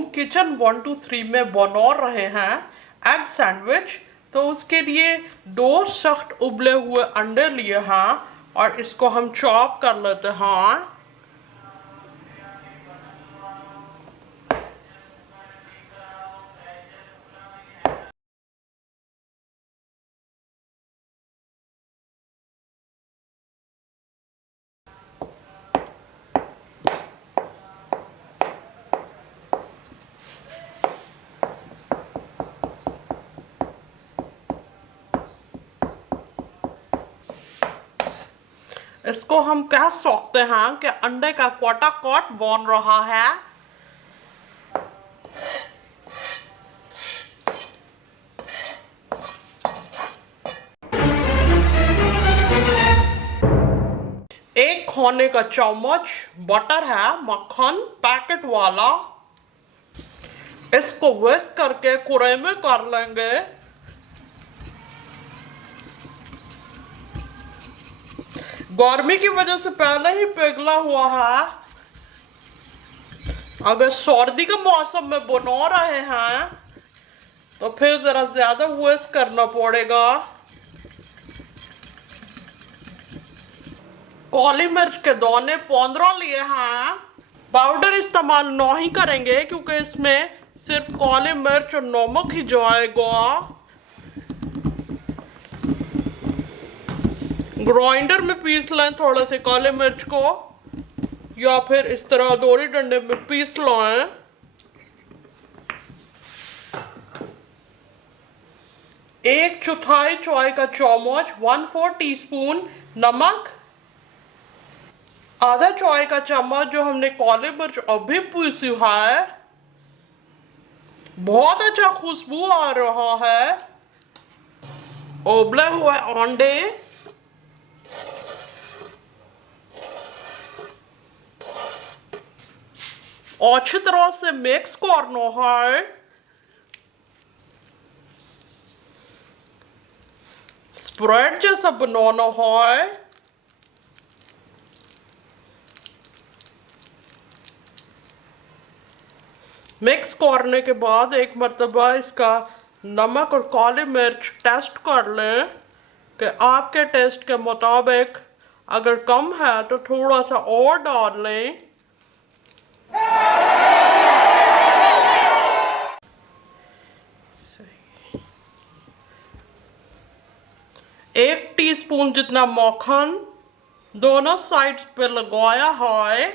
हम किचन 123 में बना रहे हैं एग सैंडविच। तो उसके लिए दो सख्त उबले हुए अंडे लिए हैं और इसको हम चॉप कर लेते हैं। इसको हम कह सकते हैं कि अंडे का कोटा कोट बन रहा है। एक खाने का चम्मच बटर है, मक्खन पैकेट वाला। इसको विस्क करके कुरे में कर लेंगे। गर्मी की वजह से पहले ही पिघला हुआ है। अगर सर्दी के मौसम में बना रहे हैं तो फिर जरा ज्यादा विस्क करना पड़ेगा। काली मिर्च के दाने 15 लिए हैं। पाउडर इस्तेमाल नहीं करेंगे क्योंकि इसमें सिर्फ काली मिर्च और नमक ही जाएगा। ग्राइंडर में पीस लें थोड़े से काले मिर्च को, या फिर इस तरह दोरी डंडे में पीस लें। एक चौथाई चाय का चम्मच 1/4 टीस्पून नमक, आधा चाय का चम्मच जो हमने काली मिर्च अभी पीसी है। बहुत अच्छा खुशबू आ रहा है। उबले हुए अंडे, अच्छी तरह से मिक्स करना है। स्प्रेड जैसा बनाना है। मिक्स करने के बाद एक मर्तबा इसका नमक और काली मिर्च टेस्ट कर लें कि आपके टेस्ट के मुताबिक अगर कम है तो थोड़ा सा और डाल लें। एक टीस्पून जितना मक्खन दोनों साइड्स पे लगाया है।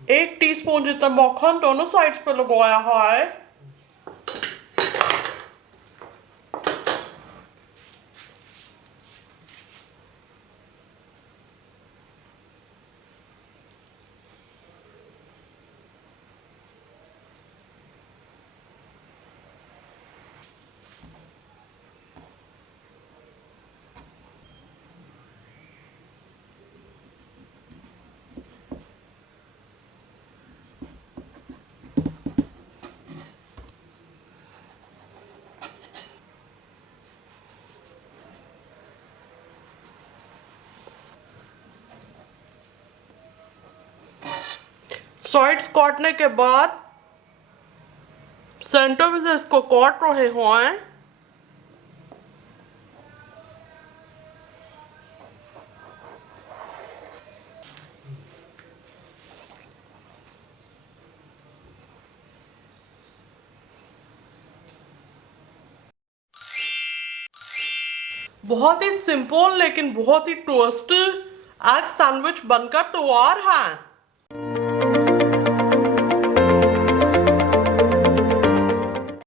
एक टीस्पून जितना मक्खन दोनों साइड्स पे लगाया है। साइड्स काटने के बाद सेंटर में से इसको काट रहे हैं। बहुत ही सिंपल लेकिन बहुत ही टेस्टी एग सैंडविच बनकर तैयार है।